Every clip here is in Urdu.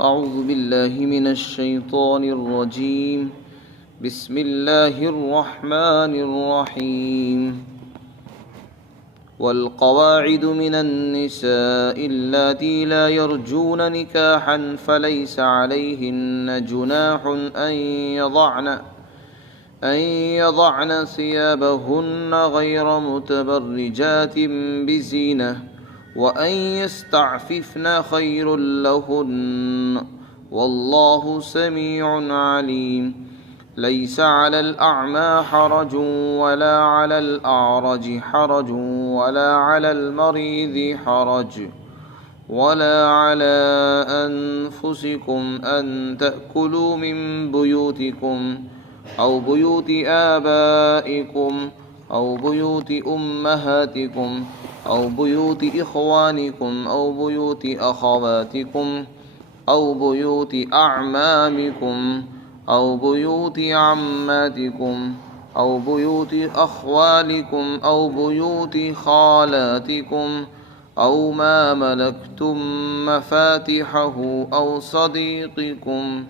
أعوذ بالله من الشيطان الرجيم. بسم الله الرحمن الرحيم. والقواعد من النساء اللاتي لا يرجون نكاحا فليس عليهن جناح أن يضعن ثيابهن غير متبرجات بزينة وأن يستعففن خير لهن والله سميع عليم. ليس على الأعمى حرج ولا على الأعرج حرج ولا على المريض حرج ولا على أنفسكم أن تأكلوا من بيوتكم أو بيوت آبائكم أو بيوت أمهاتكم أو بيوت إخوانكم أو بيوت أخواتكم أو بيوت أعمامكم أو بيوت عماتكم أو بيوت أخوالكم أو بيوت خالاتكم أو ما ملكتم مفاتحه أو صديقكم.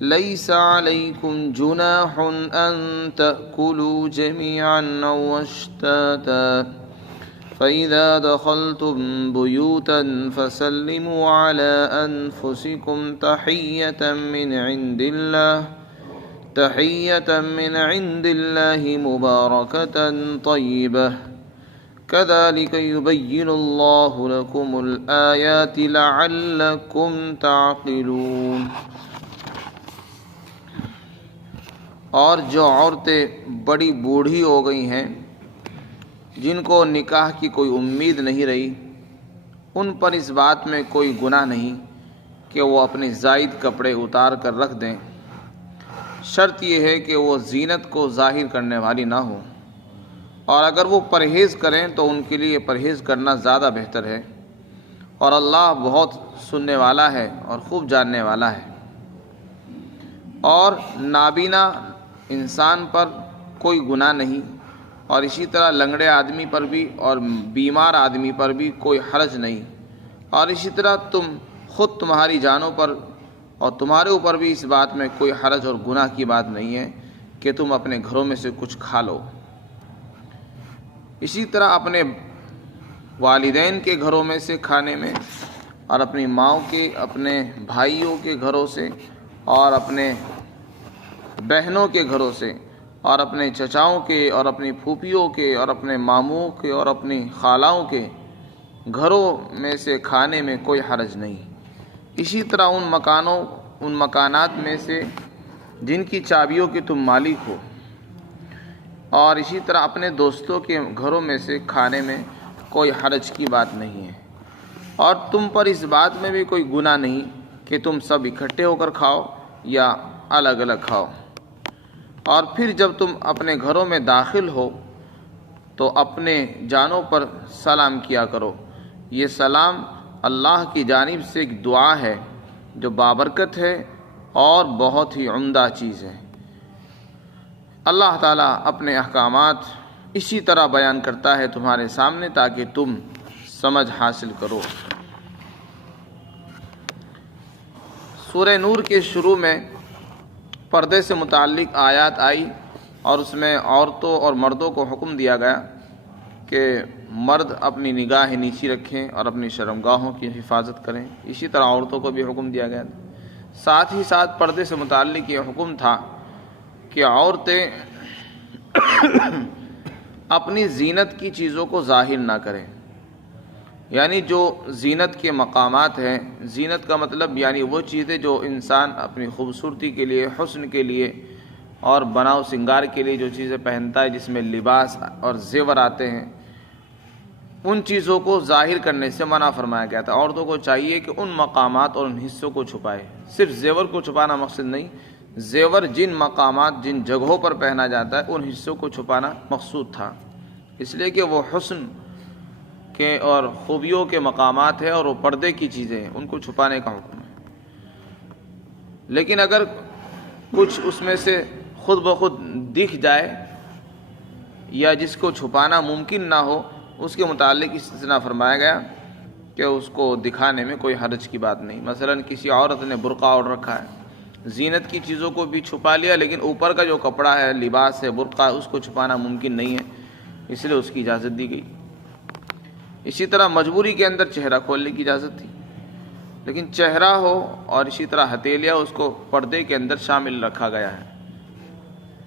ليس عليكم جناح أن تأكلوا جميعا أو أشتاتا. فإذا دخلتم بيوتا فسلموا على أنفسكم تحية من عند الله مباركة طيبة. كذلك يبين الله لكم الآيات لعلكم تعقلون. اور جو عورتیں بڑی بوڑھی ہو گئی ہیں جن کو نکاح کی کوئی امید نہیں رہی، ان پر اس بات میں کوئی گناہ نہیں کہ وہ اپنے زائد کپڑے اتار کر رکھ دیں. شرط یہ ہے کہ وہ زینت کو ظاہر کرنے والی نہ ہو، اور اگر وہ پرہیز کریں تو ان کے لیے پرہیز کرنا زیادہ بہتر ہے، اور اللہ بہت سننے والا ہے اور خوب جاننے والا ہے. اور نابینا انسان پر کوئی گناہ نہیں، اور اسی طرح لنگڑے آدمی پر بھی اور بیمار آدمی پر بھی کوئی حرج نہیں، اور اسی طرح تمہاری جانوں پر اور تمہارے اوپر بھی اس بات میں کوئی حرج اور گناہ کی بات نہیں ہے کہ تم اپنے گھروں میں سے کچھ کھا لو. اسی طرح اپنے والدین کے گھروں میں سے کھانے میں، اور اپنی ماؤں کے، اپنے بھائیوں کے گھروں سے، اور اپنے بہنوں کے گھروں سے، اور اپنے چچاؤں کے، اور اپنی پھوپھیوں کے، اور اپنے ماموں کے، اور اپنی خالاؤں کے گھروں میں سے کھانے میں کوئی حرج نہیں. اسی طرح ان مکانات میں سے جن کی چابیوں کے تم مالک ہو، اور اسی طرح اپنے دوستوں کے گھروں میں سے کھانے میں کوئی حرج کی بات نہیں ہے. اور تم پر اس بات میں بھی کوئی گناہ نہیں کہ تم سب اکٹھے ہو کر کھاؤ یا الگ الگ کھاؤ. اور پھر جب تم اپنے گھروں میں داخل ہو تو اپنے جانوں پر سلام کیا کرو. یہ سلام اللہ کی جانب سے ایک دعا ہے جو بابرکت ہے اور بہت ہی عمدہ چیز ہے. اللہ تعالیٰ اپنے احکامات اسی طرح بیان کرتا ہے تمہارے سامنے تاکہ تم سمجھ حاصل کرو. سورہ نور کے شروع میں پردے سے متعلق آیات آئی، اور اس میں عورتوں اور مردوں کو حکم دیا گیا کہ مرد اپنی نگاہ نیچی رکھیں اور اپنی شرمگاہوں کی حفاظت کریں. اسی طرح عورتوں کو بھی حکم دیا گیا. ساتھ ہی ساتھ پردے سے متعلق یہ حکم تھا کہ عورتیں اپنی زینت کی چیزوں کو ظاہر نہ کریں. یعنی جو زینت کے مقامات ہیں، زینت کا مطلب یعنی وہ چیزیں جو انسان اپنی خوبصورتی کے لیے، حسن کے لیے اور بناؤ سنگار کے لیے جو چیزیں پہنتا ہے، جس میں لباس اور زیور آتے ہیں، ان چیزوں کو ظاہر کرنے سے منع فرمایا گیا تھا. عورتوں کو چاہیے کہ ان مقامات اور ان حصوں کو چھپائے. صرف زیور کو چھپانا مقصد نہیں، زیور جن مقامات، جن جگہوں پر پہنا جاتا ہے، ان حصوں کو چھپانا مقصود تھا، اس لیے کہ وہ حسن کے اور خوبیوں کے مقامات ہیں اور وہ پردے کی چیزیں ہیں، ان کو چھپانے کا حکم ہے. لیکن اگر کچھ اس میں سے خود بخود دکھ جائے یا جس کو چھپانا ممکن نہ ہو، اس کے متعلق استثناء فرمایا گیا کہ اس کو دکھانے میں کوئی حرج کی بات نہیں۔ مثلا کسی عورت نے برقع اوڑھ رکھا ہے، زینت کی چیزوں کو بھی چھپا لیا، لیکن اوپر کا جو کپڑا ہے، لباس ہے، برقع، اس کو چھپانا ممکن نہیں ہے، اس لیے اس کی اجازت دی گئی۔ اسی طرح مجبوری کے اندر چہرہ کھولنے کی اجازت تھی، لیکن چہرہ ہو اور اسی طرح ہتھیلیاں، اس کو پردے کے اندر شامل رکھا گیا ہے۔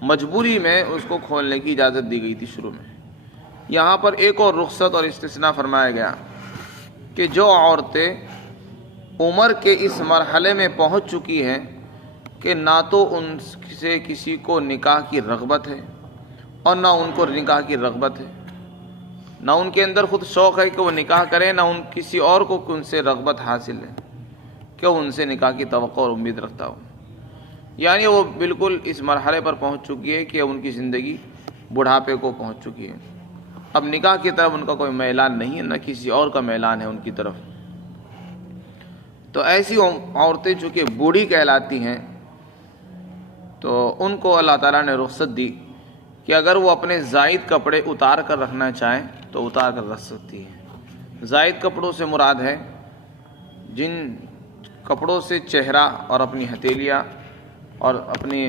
مجبوری میں اس کو کھولنے کی اجازت دی گئی تھی شروع میں۔ یہاں پر ایک اور رخصت اور استثناء فرمایا گیا کہ جو عورتیں عمر کے اس مرحلے میں پہنچ چکی ہیں کہ نہ تو ان سے کسی کو نکاح کی رغبت ہے اور نہ ان کو نکاح کی رغبت ہے، نہ ان کے اندر خود شوق ہے کہ وہ نکاح کریں، نہ ان کسی اور کو ان سے رغبت حاصل ہے کہ وہ ان سے نکاح کی توقع اور امید رکھتا ہو، یعنی وہ بالکل اس مرحلے پر پہنچ چکی ہے کہ ان کی زندگی بڑھاپے کو پہنچ چکی ہے، اب نکاح کی طرف ان کا کوئی میلان نہیں ہے، نہ کسی اور کا میلان ہے ان کی طرف۔ تو ایسی عورتیں جو کہ بوڑھی کہلاتی ہیں، تو ان کو اللہ تعالیٰ نے رخصت دی کہ اگر وہ اپنے زائد کپڑے اتار کر رکھنا چاہیں تو اتار کر رکھ سکتی ہیں۔ زائد کپڑوں سے مراد ہے جن کپڑوں سے چہرہ اور اپنی ہتھیلیاں اور اپنے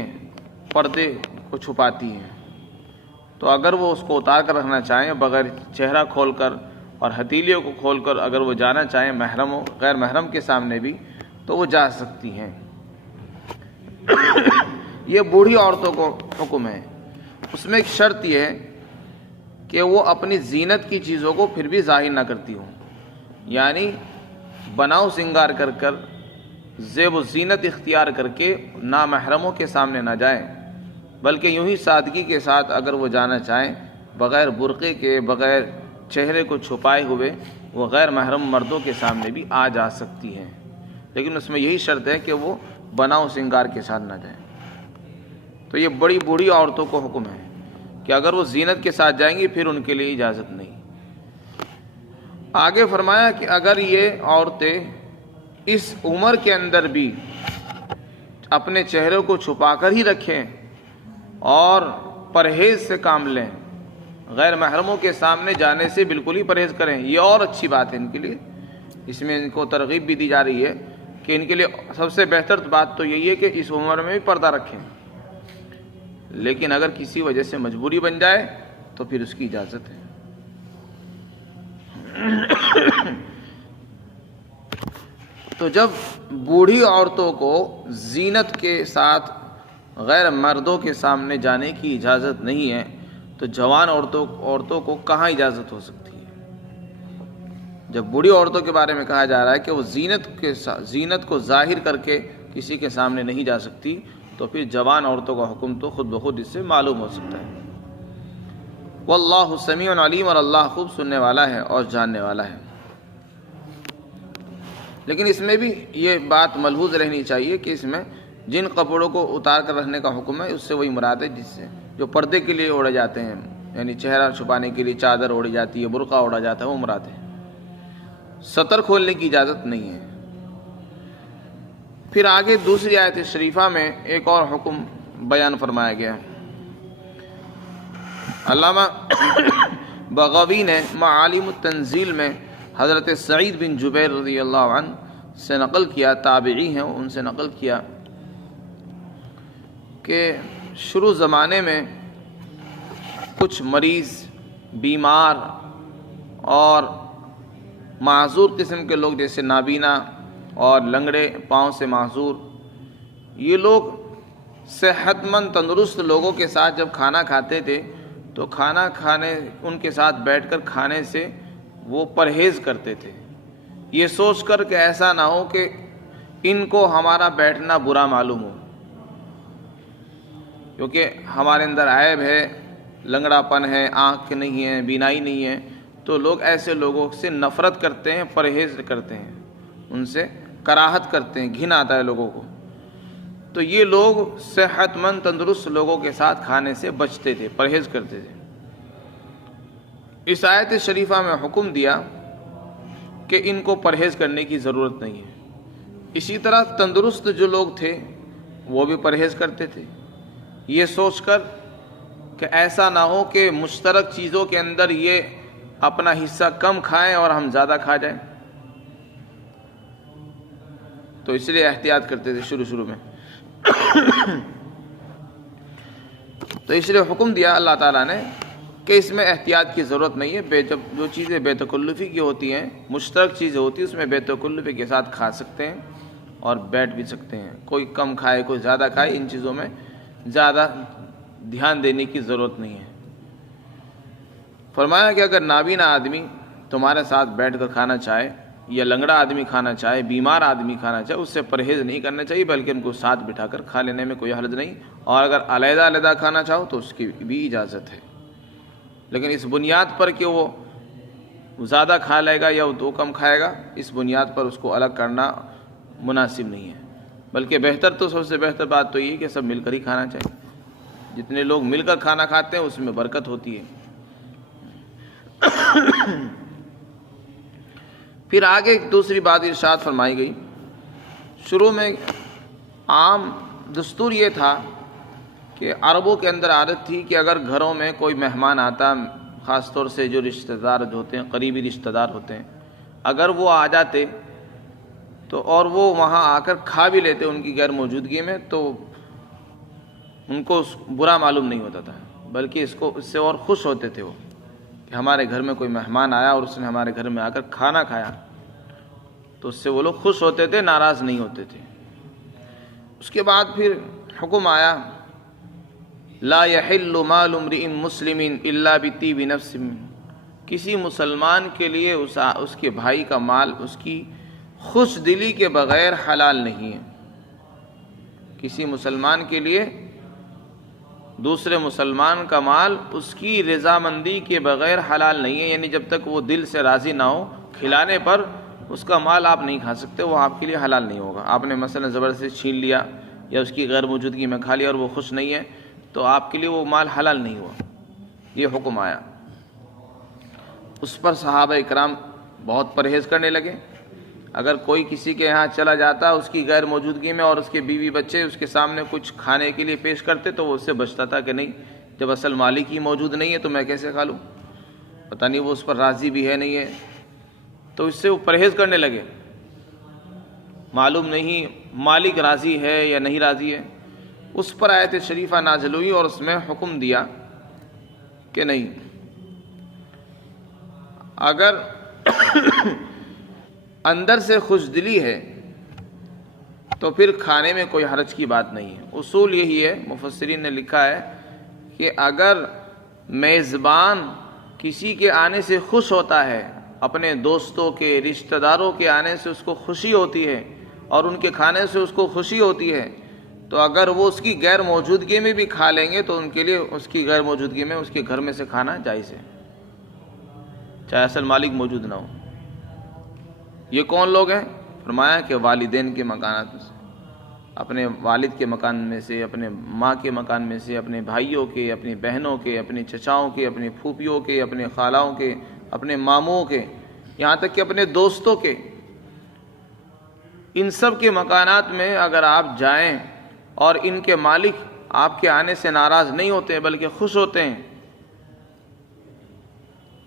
پردے کو چھپاتی ہیں، تو اگر وہ اس کو اتار کر رکھنا چاہیں بغیر چہرہ کھول کر اور ہتھیلیوں کو کھول کر اگر وہ جانا چاہیں محرم ہو غیر محرم کے سامنے بھی، تو وہ جا سکتی ہیں۔ یہ بوڑھی عورتوں کو حکم ہے۔ اس میں ایک شرط یہ ہے کہ وہ اپنی زینت کی چیزوں کو پھر بھی ظاہر نہ کرتی ہوں، یعنی بناؤ سنگار کر کر زیب و زینت اختیار کر کے نامحرموں کے سامنے نہ جائیں، بلکہ یوں ہی سادگی کے ساتھ اگر وہ جانا چاہیں بغیر برقعے کے، بغیر چہرے کو چھپائے ہوئے، وہ غیر محرم مردوں کے سامنے بھی آ جا سکتی ہیں، لیکن اس میں یہی شرط ہے کہ وہ بناؤ سنگار کے ساتھ نہ جائیں۔ تو یہ بڑی بوڑھی عورتوں کو حکم ہے کہ اگر وہ زینت کے ساتھ جائیں گی پھر ان کے لیے اجازت نہیں۔ آگے فرمایا کہ اگر یہ عورتیں اس عمر کے اندر بھی اپنے چہرے کو چھپا کر ہی رکھیں اور پرہیز سے کام لیں، غیر محرموں کے سامنے جانے سے بالکل ہی پرہیز کریں، یہ اور اچھی بات ہے ان کے لیے۔ اس میں ان کو ترغیب بھی دی جا رہی ہے کہ ان کے لیے سب سے بہتر بات تو یہی ہے کہ اس عمر میں بھی پردہ رکھیں، لیکن اگر کسی وجہ سے مجبوری بن جائے تو پھر اس کی اجازت ہے۔ تو جب بوڑھی عورتوں کو زینت کے ساتھ غیر مردوں کے سامنے جانے کی اجازت نہیں ہے، تو جوان عورتوں کو کہاں اجازت ہو سکتی ہے؟ جب بوڑھی عورتوں کے بارے میں کہا جا رہا ہے کہ وہ زینت کو ظاہر کر کے کسی کے سامنے نہیں جا سکتی، تو پھر جوان عورتوں کا حکم تو خود بخود اس سے معلوم ہو سکتا ہے۔ واللہ سمیع علیم، اور اللہ خوب سننے والا ہے اور جاننے والا ہے۔ لیکن اس میں بھی یہ بات ملحوظ رہنی چاہیے کہ اس میں جن کپڑوں کو اتار کر رکھنے کا حکم ہے اس سے وہی مراد ہے جس سے جو پردے کے لیے اوڑھے جاتے ہیں، یعنی چہرہ چھپانے کے لیے چادر اوڑھی جاتی ہے، برقع اوڑھا جاتا ہے، وہ مراد ہے۔ سطر کھولنے کی اجازت نہیں ہے۔ پھر آگے دوسری آیت شریفہ میں ایک اور حکم بیان فرمایا گیا ہے۔ علامہ بغوی نے معالم التنزیل میں حضرت سعید بن جبیر رضی اللہ عنہ سے نقل کیا، تابعی ہیں، ان سے نقل کیا کہ شروع زمانے میں کچھ مریض، بیمار اور معذور قسم کے لوگ، جیسے نابینا اور لنگڑے پاؤں سے معذور، یہ لوگ صحت مند تندرست لوگوں کے ساتھ جب کھانا کھاتے تھے تو کھانا کھانے ان کے ساتھ بیٹھ کر کھانے سے وہ پرہیز کرتے تھے، یہ سوچ کر کہ ایسا نہ ہو کہ ان کو ہمارا بیٹھنا برا معلوم ہو، کیونکہ ہمارے اندر عیب ہے، لنگڑا پن ہے، آنکھ نہیں ہے، بینائی نہیں ہے، تو لوگ ایسے لوگوں سے نفرت کرتے ہیں، پرہیز کرتے ہیں، ان سے کراہت کرتے ہیں، گھن آتا ہے لوگوں کو۔ تو یہ لوگ صحت مند تندرست لوگوں کے ساتھ کھانے سے بچتے تھے، پرہیز کرتے تھے۔ اس آیت شریفہ میں حکم دیا کہ ان کو پرہیز کرنے کی ضرورت نہیں ہے۔ اسی طرح تندرست جو لوگ تھے وہ بھی پرہیز کرتے تھے، یہ سوچ کر کہ ایسا نہ ہو کہ مشترک چیزوں کے اندر یہ اپنا حصہ کم کھائیں اور ہم زیادہ کھا جائیں، تو اس لیے احتیاط کرتے تھے شروع میں. تو اس لیے حکم دیا اللہ تعالیٰ نے کہ اس میں احتیاط کی ضرورت نہیں ہے. جو چیزیں بے تکلفی کی ہوتی ہیں، مشترک چیزیں ہوتی ہیں، اس میں بے تکلفی کے ساتھ کھا سکتے ہیں اور بیٹھ بھی سکتے ہیں. کوئی کم کھائے کوئی زیادہ کھائے، ان چیزوں میں زیادہ دھیان دینے کی ضرورت نہیں ہے. فرمایا کہ اگر نابینا آدمی تمہارے ساتھ بیٹھ کر کھانا چاہے، یا لنگڑا آدمی کھانا چاہے، بیمار آدمی کھانا چاہے، اس سے پرہیز نہیں کرنا چاہیے، بلکہ ان کو ساتھ بٹھا کر کھا لینے میں کوئی حرج نہیں. اور اگر علیحدہ علیحدہ کھانا چاہو تو اس کی بھی اجازت ہے، لیکن اس بنیاد پر کہ وہ زیادہ کھا لے گا یا وہ کم کھائے گا، اس بنیاد پر اس کو الگ کرنا مناسب نہیں ہے. بلکہ بہتر تو سب سے بہتر بات تو یہ ہے کہ سب مل کر ہی کھانا چاہیے. جتنے لوگ مل کر کھانا کھاتے ہیں اس میں برکت ہوتی ہے. پھر آگے ایک دوسری بات ارشاد فرمائی گئی. شروع میں عام دستور یہ تھا کہ عربوں کے اندر عادت تھی کہ اگر گھروں میں کوئی مہمان آتا، خاص طور سے جو رشتہ دار ہوتے ہیں، قریبی رشتہ دار ہوتے ہیں، اگر وہ آ جاتے تو اور وہ وہاں آ کر کھا بھی لیتے ان کی غیر موجودگی میں، تو ان کو برا معلوم نہیں ہوتا تھا، بلکہ اس سے اور خوش ہوتے تھے وہ کہ ہمارے گھر میں کوئی مہمان آیا اور اس نے ہمارے گھر میں آ کر کھانا کھایا. تو اس سے وہ لوگ خوش ہوتے تھے، ناراض نہیں ہوتے تھے. اس کے بعد پھر حکم آیا لا يحل مال امرئ مسلم الا بطیب نفس. کسی مسلمان کے لیے اس کے بھائی کا مال اس کی خوش دلی کے بغیر حلال نہیں ہے. کسی مسلمان کے لیے دوسرے مسلمان کا مال اس کی رضامندی کے بغیر حلال نہیں ہے، یعنی جب تک وہ دل سے راضی نہ ہو کھلانے پر اس کا مال آپ نہیں کھا سکتے، وہ آپ کے لیے حلال نہیں ہوگا. آپ نے مثلا زبردستی چھین لیا یا اس کی غیر موجودگی میں کھا لیا اور وہ خوش نہیں ہے تو آپ کے لیے وہ مال حلال نہیں ہوا. یہ حکم آیا. اس پر صحابہ اکرام بہت پرہیز کرنے لگے. اگر کوئی کسی کے یہاں چلا جاتا اس کی غیر موجودگی میں اور اس کے بیوی بچے اس کے سامنے کچھ کھانے کے لیے پیش کرتے تو وہ اس سے بچتا تھا کہ نہیں، جب اصل مالک ہی موجود نہیں ہے تو میں کیسے کھا لوں، پتہ نہیں وہ اس پر راضی بھی ہے نہیں ہے. تو اس سے وہ پرہیز کرنے لگے. معلوم نہیں مالک راضی ہے یا نہیں راضی ہے. اس پر آیت شریفہ نازل ہوئی اور اس میں حکم دیا کہ نہیں، اگر اندر سے خوش دلی ہے تو پھر کھانے میں کوئی حرج کی بات نہیں ہے. اصول یہی ہے، مفسرین نے لکھا ہے کہ اگر میزبان کسی کے آنے سے خوش ہوتا ہے، اپنے دوستوں کے رشتہ داروں کے آنے سے اس کو خوشی ہوتی ہے اور ان کے کھانے سے اس کو خوشی ہوتی ہے، تو اگر وہ اس کی غیر موجودگی میں بھی کھا لیں گے تو ان کے لیے اس کی غیر موجودگی میں اس کے گھر میں سے کھانا جائز ہے، چاہے اصل مالک موجود نہ ہو. یہ کون لوگ ہیں؟ فرمایا کہ والدین کے مکانات میں سے، اپنے والد کے مکان میں سے، اپنے ماں کے مکان میں سے، اپنے بھائیوں کے، اپنی بہنوں کے، اپنے چچاؤں کے، اپنی پھوپھیوں کے، اپنے خالاؤں کے، اپنے ماموں کے، یہاں تک کہ اپنے دوستوں کے، ان سب کے مکانات میں اگر آپ جائیں اور ان کے مالک آپ کے آنے سے ناراض نہیں ہوتے بلکہ خوش ہوتے ہیں،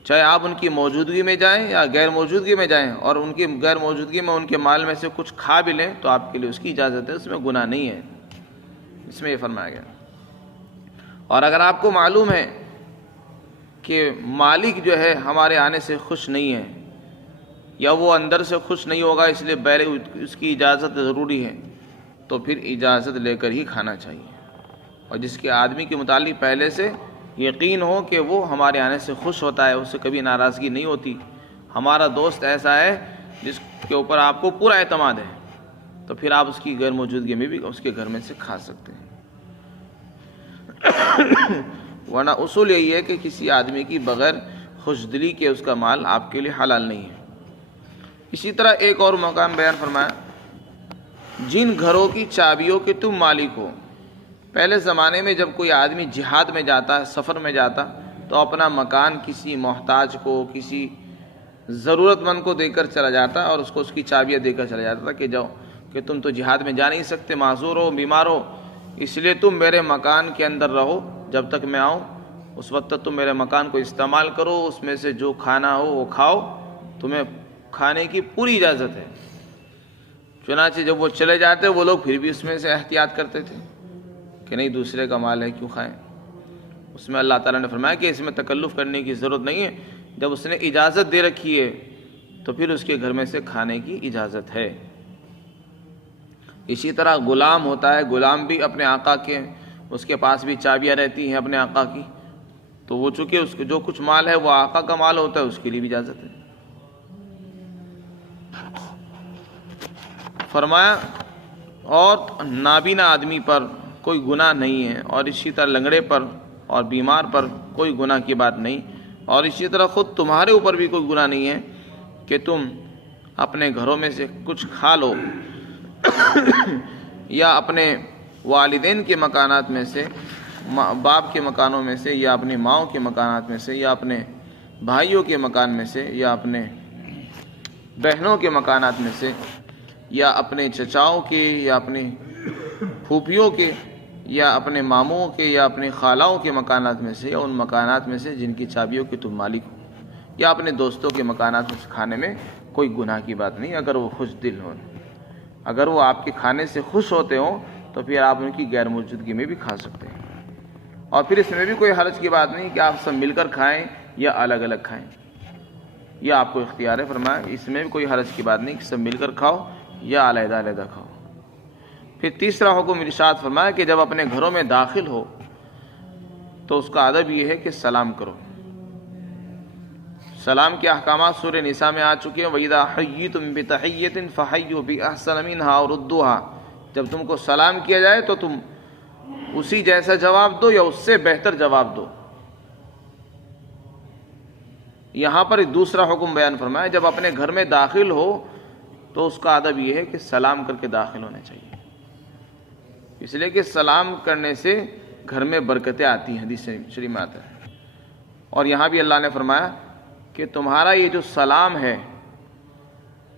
چاہے آپ ان کی موجودگی میں جائیں یا غیر موجودگی میں جائیں، اور ان کی غیر موجودگی میں ان کے مال میں سے کچھ کھا بھی لیں تو آپ کے لیے اس کی اجازت ہے، اس میں گناہ نہیں ہے. اس میں یہ فرمایا گیا. اور اگر آپ کو معلوم ہے کہ مالک جو ہے ہمارے آنے سے خوش نہیں ہے یا وہ اندر سے خوش نہیں ہوگا اس لیے پہلے اس کی اجازت ضروری ہے، تو پھر اجازت لے کر ہی کھانا چاہیے. اور جس کے آدمی کے متعلق پہلے سے یقین ہو کہ وہ ہمارے آنے سے خوش ہوتا ہے، اس سے کبھی ناراضگی نہیں ہوتی، ہمارا دوست ایسا ہے جس کے اوپر آپ کو پورا اعتماد ہے، تو پھر آپ اس کی غیر موجودگی میں بھی اس کے گھر میں سے کھا سکتے ہیں. ورنہ اصول یہی ہے کہ کسی آدمی کی بغیر خوش دلی کے اس کا مال آپ کے لیے حلال نہیں ہے. اسی طرح ایک اور مقام بیان فرمایا، جن گھروں کی چابیوں کے تم مالک ہو. پہلے زمانے میں جب کوئی آدمی جہاد میں جاتا، سفر میں جاتا، تو اپنا مکان کسی محتاج کو، کسی ضرورت مند کو دے کر چلا جاتا اور اس کو اس کی چابیاں دے کر چلا جاتا تھا کہ جاؤ، کہ تم تو جہاد میں جا نہیں سکتے، معذور ہو، بیمار ہو، اس لیے تم میرے مکان کے اندر رہو جب تک میں آؤں، اس وقت تک تم میرے مکان کو استعمال کرو، اس میں سے جو کھانا ہو وہ کھاؤ، تمہیں کھانے کی پوری اجازت ہے. چنانچہ جب وہ چلے جاتے وہ لوگ پھر بھی اس میں سے احتیاط کرتے تھے کہ نہیں دوسرے کا مال ہے کیوں کھائیں. اس میں اللہ تعالیٰ نے فرمایا کہ اس میں تکلف کرنے کی ضرورت نہیں ہے. جب اس نے اجازت دے رکھی ہے تو پھر اس کے گھر میں سے کھانے کی اجازت ہے. اسی طرح غلام ہوتا ہے، غلام بھی اپنے آقا کے، اس کے پاس بھی چابیاں رہتی ہیں اپنے آقا کی، تو وہ چونکہ اس کو جو کچھ مال ہے وہ آقا کا مال ہوتا ہے، اس کے لیے بھی اجازت ہے. فرمایا اور نابینا آدمی پر کوئی گناہ نہیں ہے، اور اسی طرح لنگڑے پر اور بیمار پر کوئی گناہ کی بات نہیں، اور اسی طرح خود تمہارے اوپر بھی کوئی گناہ نہیں ہے کہ تم اپنے گھروں میں سے کچھ کھا لو یا اپنے والدین کے مکانات میں سے، باپ کے مکانوں میں سے، یا اپنی ماؤں کے مکانات میں سے، یا اپنے بھائیوں کے مکان میں سے، یا اپنے بہنوں کے مکانات میں سے، یا اپنے چچاؤں کے، یا اپنے پھوپھیوں کے، یا اپنے ماموں کے، یا اپنے خالاؤں کے مکانات میں سے، یا ان مکانات میں سے جن کی چابیوں کی تم مالک ہو، یا اپنے دوستوں کے مکانات میں سے کھانے میں کوئی گناہ کی بات نہیں اگر وہ خوش دل ہوں. اگر وہ آپ کے کھانے سے خوش ہوتے ہوں تو پھر آپ ان کی غیر موجودگی میں بھی کھا سکتے ہیں. اور پھر اس میں بھی کوئی حرج کی بات نہیں کہ آپ سب مل کر کھائیں یا الگ الگ کھائیں، یہ آپ کو اختیار ہے. فرمایا اس میں بھی کوئی حرج کی بات نہیں کہ سب مل کر کھاؤ یا علیحدہ علیحدہ کھاؤ. پھر تیسرا حکم ارشاد فرمایا کہ جب اپنے گھروں میں داخل ہو تو اس کا ادب یہ ہے کہ سلام کرو. سلام کے احکامات سورہ نساء میں آ چکے ہیں. وَإِذَا حَيِّيتُم بِتَحِيَّةٍ فَحَيُّوا بِأَحْسَنَ مِنْهَا أَوْ رُدُّوهَا، جب تم کو سلام کیا جائے تو تم اسی جیسا جواب دو یا اس سے بہتر جواب دو. یہاں پر ایک دوسرا حکم بیان فرمایا، جب اپنے گھر میں داخل ہو تو اس کا ادب یہ ہے کہ سلام کر کے داخل ہونا چاہیے، اس لیے کہ سلام کرنے سے گھر میں برکتیں آتی ہیں، حدیث شریف میں آتا ہے. اور یہاں بھی اللہ نے فرمایا کہ تمہارا یہ جو سلام ہے،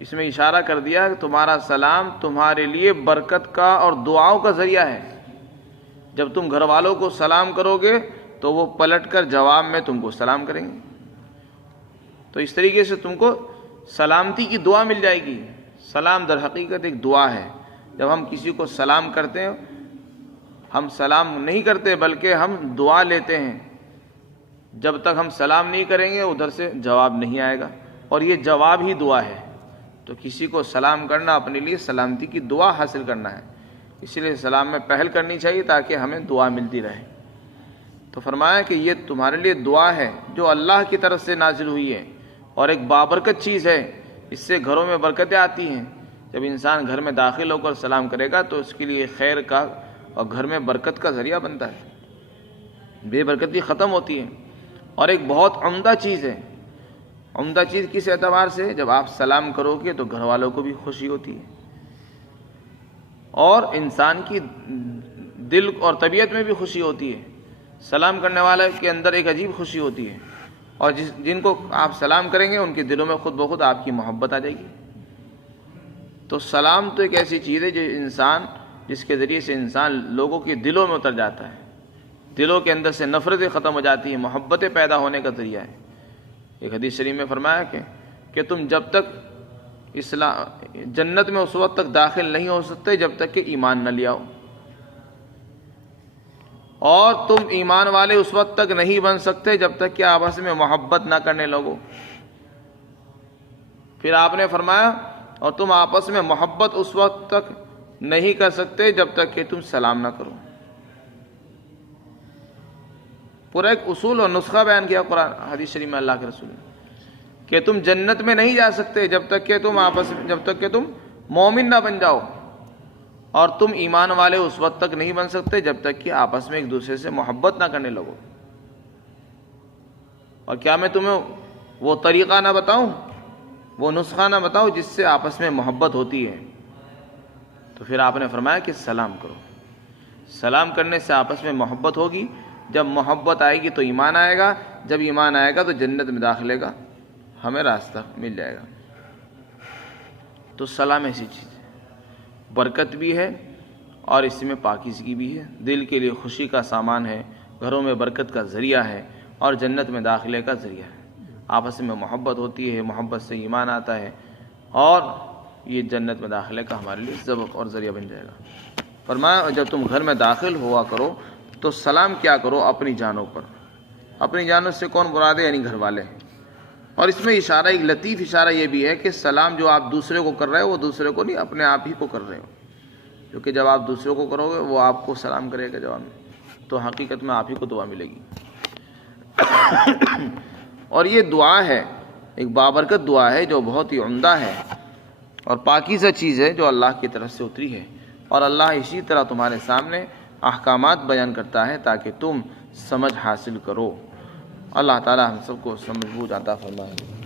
اس میں اشارہ کر دیا کہ تمہارا سلام تمہارے لیے برکت کا اور دعاؤں کا ذریعہ ہے. جب تم گھر والوں کو سلام کرو گے تو وہ پلٹ کر جواب میں تم کو سلام کریں گے، تو اس طریقے سے تم کو سلامتی کی دعا مل جائے گی. سلام در حقیقت ایک دعا ہے. جب ہم کسی کو سلام کرتے ہیں، ہم سلام نہیں کرتے بلکہ ہم دعا لیتے ہیں. جب تک ہم سلام نہیں کریں گے ادھر سے جواب نہیں آئے گا، اور یہ جواب ہی دعا ہے. تو کسی کو سلام کرنا اپنے لیے سلامتی کی دعا حاصل کرنا ہے، اسی لیے سلام میں پہل کرنی چاہیے تاکہ ہمیں دعا ملتی رہے. تو فرمایا کہ یہ تمہارے لیے دعا ہے جو اللہ کی طرف سے نازل ہوئی ہے، اور ایک بابرکت چیز ہے، اس سے گھروں میں برکتیں آتی ہیں. جب انسان گھر میں داخل ہو کر سلام کرے گا تو اس کے لیے خیر کا اور گھر میں برکت کا ذریعہ بنتا ہے، بے برکتی ختم ہوتی ہے. اور ایک بہت عمدہ چیز ہے. عمدہ چیز کس اعتبار سے؟ جب آپ سلام کرو گے تو گھر والوں کو بھی خوشی ہوتی ہے، اور انسان کی دل اور طبیعت میں بھی خوشی ہوتی ہے. سلام کرنے والے کے اندر ایک عجیب خوشی ہوتی ہے، اور جن کو آپ سلام کریں گے ان کے دلوں میں خود بخود آپ کی محبت آ جائے گی. تو سلام تو ایک ایسی چیز ہے جس کے ذریعے سے انسان لوگوں کے دلوں میں اتر جاتا ہے، دلوں کے اندر سے نفرتیں ختم ہو جاتی ہیں، محبتیں پیدا ہونے کا ذریعہ ہے. ایک حدیث شریف میں فرمایا کہ تم جب تک جنت میں اس وقت تک داخل نہیں ہو سکتے جب تک کہ ایمان نہ لے آؤ، اور تم ایمان والے اس وقت تک نہیں بن سکتے جب تک کہ آپس میں محبت نہ کرنے لگو. پھر آپ نے فرمایا اور تم آپس میں محبت اس وقت تک نہیں کر سکتے جب تک کہ تم سلام نہ کرو. پورا ایک اصول اور نسخہ بیان کیا قرآن حدیث شریف میں اللہ کے رسول نے کہ تم جنت میں نہیں جا سکتے جب تک کہ تم مومن نہ بن جاؤ، اور تم ایمان والے اس وقت تک نہیں بن سکتے جب تک کہ آپس میں ایک دوسرے سے محبت نہ کرنے لگو. اور کیا میں تمہیں وہ طریقہ نہ بتاؤں، وہ نسخہ نہ بتاؤں جس سے آپس میں محبت ہوتی ہے؟ تو پھر آپ نے فرمایا کہ سلام کرو. سلام کرنے سے آپس میں محبت ہوگی، جب محبت آئے گی تو ایمان آئے گا، جب ایمان آئے گا تو جنت میں داخلے کا ہمیں راستہ مل جائے گا. تو سلام ایسی چیز ہے، برکت بھی ہے اور اس میں پاکیزگی بھی ہے، دل کے لیے خوشی کا سامان ہے، گھروں میں برکت کا ذریعہ ہے اور جنت میں داخلے کا ذریعہ ہے. آپس میں محبت ہوتی ہے، محبت سے ایمان آتا ہے، اور یہ جنت میں داخلے کا ہمارے لیے سبب اور ذریعہ بن جائے گا۔ فرمایا جب تم گھر میں داخل ہوا کرو تو سلام کیا کرو اپنی جانوں پر۔ اپنی جانوں سے کون مراد ہے؟ یعنی گھر والے۔ اور اس میں اشارہ، ایک لطیف اشارہ یہ بھی ہے کہ سلام جو آپ دوسرے کو کر رہے ہو وہ دوسرے کو نہیں، اپنے آپ ہی کو کر رہے ہو، کیونکہ جب آپ دوسروں کو کرو گے وہ آپ کو سلام کرے گا جواب میں، تو حقیقت میں آپ ہی کو دعا ملے گی۔ اور یہ دعا ہے، ایک بابرکت دعا ہے جو بہت ہی عمدہ ہے اور پاکیزہ چیز ہے جو اللہ کی طرف سے اتری ہے، اور اللہ اسی طرح تمہارے سامنے احکامات بیان کرتا ہے تاکہ تم سمجھ حاصل کرو۔ اللہ تعالی ہم سب کو سمجھ بوجھ عطا فرمائے۔